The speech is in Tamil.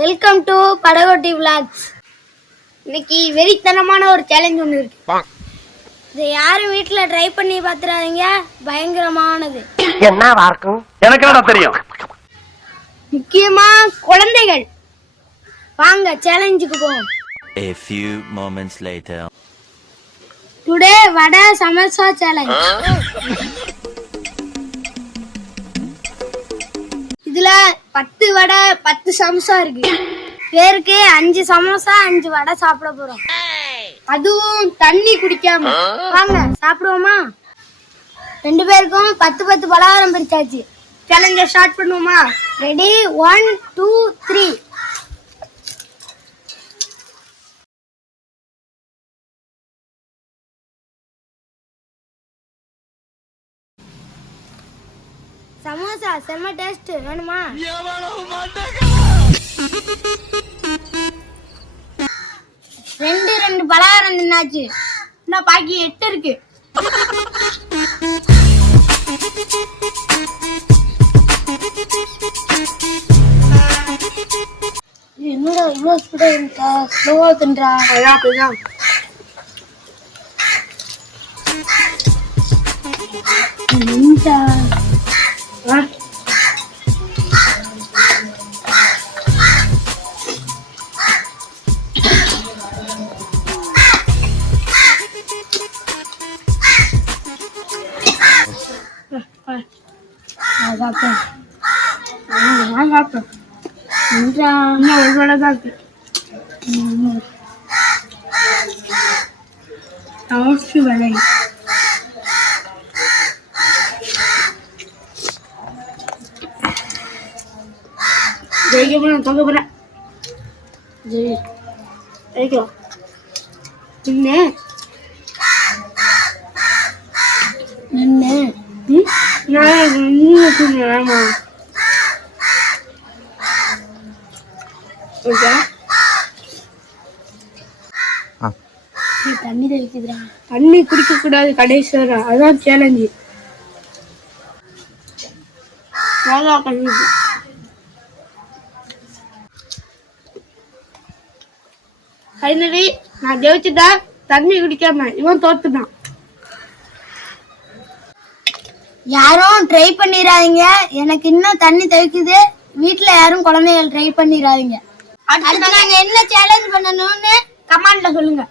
வெல்கம் டு படகோட்டி விளாக்ஸ். இன்னைக்கு வெறித்தனமான ஒரு சேலஞ்ச் ஒன்று இருக்கு. இதை யாரும் வீட்டில் ட்ரை பண்ணி பார்த்துறாதீங்க, பயங்கரமானது. என்னவா இருக்கும்? எனக்கு என்ன தெரியும். முக்கியமா குழந்தைகள். வாங்க சேலஞ்சுக்கு போவோம். A few moments later. Today vada samosa challenge. இதுல 10 வடை 10 சமோசா இருக்கு. பேருக்கு 5 சமோசா 5 வடை சாப்பிட போறோம். அதுவும் தண்ணி குடிக்காம. வாங்க சாப்பிடுவோமா? 2 பேருக்கும் 10 பலகாரம் பிரிச்சாச்சு. சேலஞ்ச ஸ்டார்ட் பண்ணுவோமா? ரெடி 1 2 3. சமோசா செம்ம டேஸ்ட், வேணுமா? ரெண்டு பலகாரம் தின்னாச்சு. இன்னும் பாக்கி 8 இருக்கு. என்னடா இவ்வளோ ஸ்பீடா இருக்கா? ஸ்லோவா தின்றா. அப்படிதான் நின்றா. தண்ணி தெளிக்குதுடா. தண்ணி குடிக்க கூடாது கடைசி வரை, அதான் சேலஞ்சு. ஃபைனலி நான் ஜெயிச்சுட்டேன். தண்ணி குடிக்காம இவன் தோத்துட்டான். யாரும் ட்ரை பண்ணிடாதீங்க. எனக்கு இன்னும் தண்ணி தெளிக்குது. வீட்டுல யாரும் குழந்தைகள் ட்ரை பண்ணிடாதீங்க. அடுத்து நாங்க என்ன சேலஞ்ச் பண்ணணும்னு கமெண்ட்ல சொல்லுங்க.